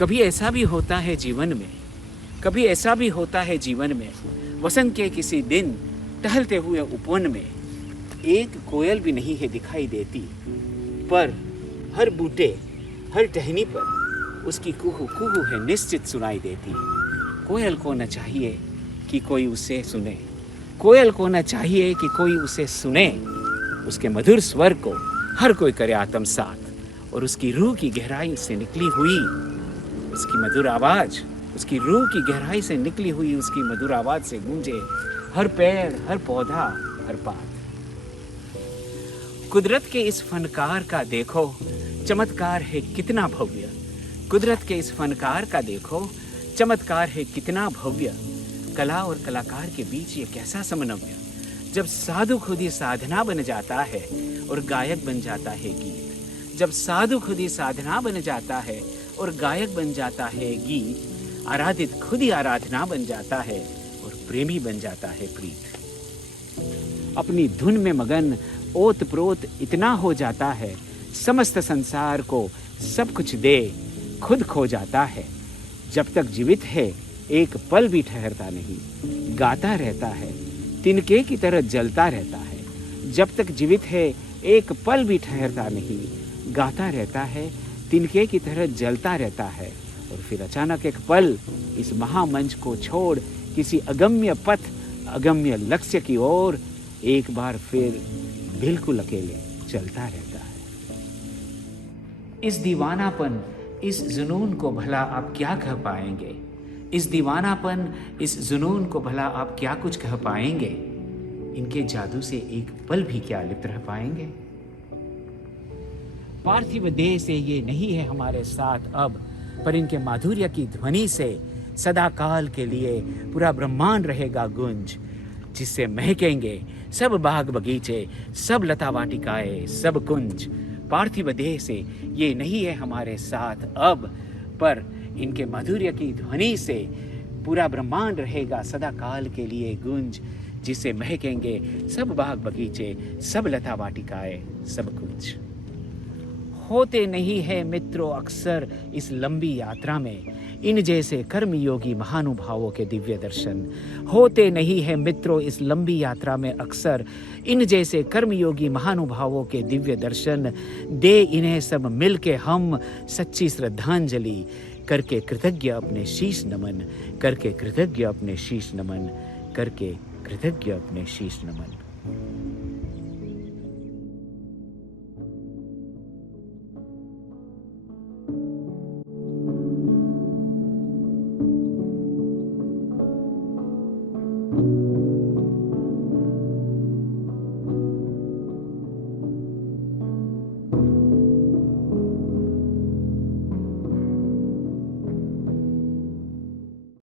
कभी ऐसा भी होता है जीवन में, कभी ऐसा भी होता है जीवन में, वसंत के किसी दिन टहलते हुए उपवन में एक कोयल भी नहीं है दिखाई देती, पर हर बूटे हर टहनी पर उसकी कुहू कुहू है निश्चित सुनाई देती। कोयल को न चाहिए कि कोई उसे सुने, कोयल को न चाहिए कि कोई उसे सुने, उसके मधुर स्वर को हर कोई करे आत्मसात, और उसकी रूह की गहराई से निकली हुई उसकी मधुर आवाज, उसकी रूह की गहराई से निकली हुई उसकी मधुर आवाज से गूंजे हर पेड़ हर पौधा हर पात। कुदरत के इस फनकार का देखो चमत्कार है कितना भव्य, कुदरत के इस फनकार का देखो चमत्कार है कितना भव्य। कला और कलाकार के बीच ये कैसा समन्वय, जब साधु खुद ही साधना बन जाता है और गायक बन जाता है गीत, जब साधु खुद ही साधना बन जाता है और गायक बन जाता है गीत, आराधित खुद ही आराधना बन जाता है और प्रेमी बन जाता है प्रीत। अपनी धुन में मगन ओत प्रोत इतना हो जाता है, समस्त संसार को सब कुछ दे खुद खो जाता है। जब तक जीवित है एक पल भी ठहरता नहीं, गाता रहता है तिनके की तरह जलता रहता है। जब तक जीवित है एक पल भी ठहरता नहीं, गाता रहता है तिनके की तरह जलता रहता है। और फिर अचानक एक पल इस महामंच को छोड़ किसी अगम्य पथ अगम्य लक्ष्य की ओर एक बार फिर बिल्कुल अकेले चलता रहता है। इस दीवानापन इस जुनून को भला आप क्या कह पाएंगे, इस दीवानापन इस जुनून को भला आप क्या कुछ कह पाएंगे, इनके जादू से एक पल भी क्या लिप्त रह पाएंगे। पार्थिव देह से ये नहीं है हमारे साथ अब, पर इनके माधुर्य की ध्वनि से सदा काल के लिए पूरा ब्रह्मांड रहेगा गुंज, जिससे महकेंगे सब बाग बगीचे सब लता वाटिकाएं सब कुंज। पार्थिव देह से ये नहीं है हमारे साथ अब, पर इनके माधुर्य की ध्वनि से पूरा ब्रह्मांड रहेगा सदा काल के लिए गुंज, जिससे महकेंगे सब बाग बगीचे सब लता वाटिकाएं सब कुछ। होते नहीं है मित्रों अक्सर इस लंबी यात्रा में इन जैसे कर्मयोगी महानुभावों के दिव्य दर्शन, होते नहीं है मित्रों इस लंबी यात्रा में अक्सर इन जैसे कर्मयोगी महानुभावों के दिव्य दर्शन। दे इन्हें सब मिलके हम सच्ची श्रद्धांजलि, करके कृतज्ञ अपने शीश नमन, करके कृतज्ञ अपने शीश नमन, करके कृतज्ञ अपने शीश नमन।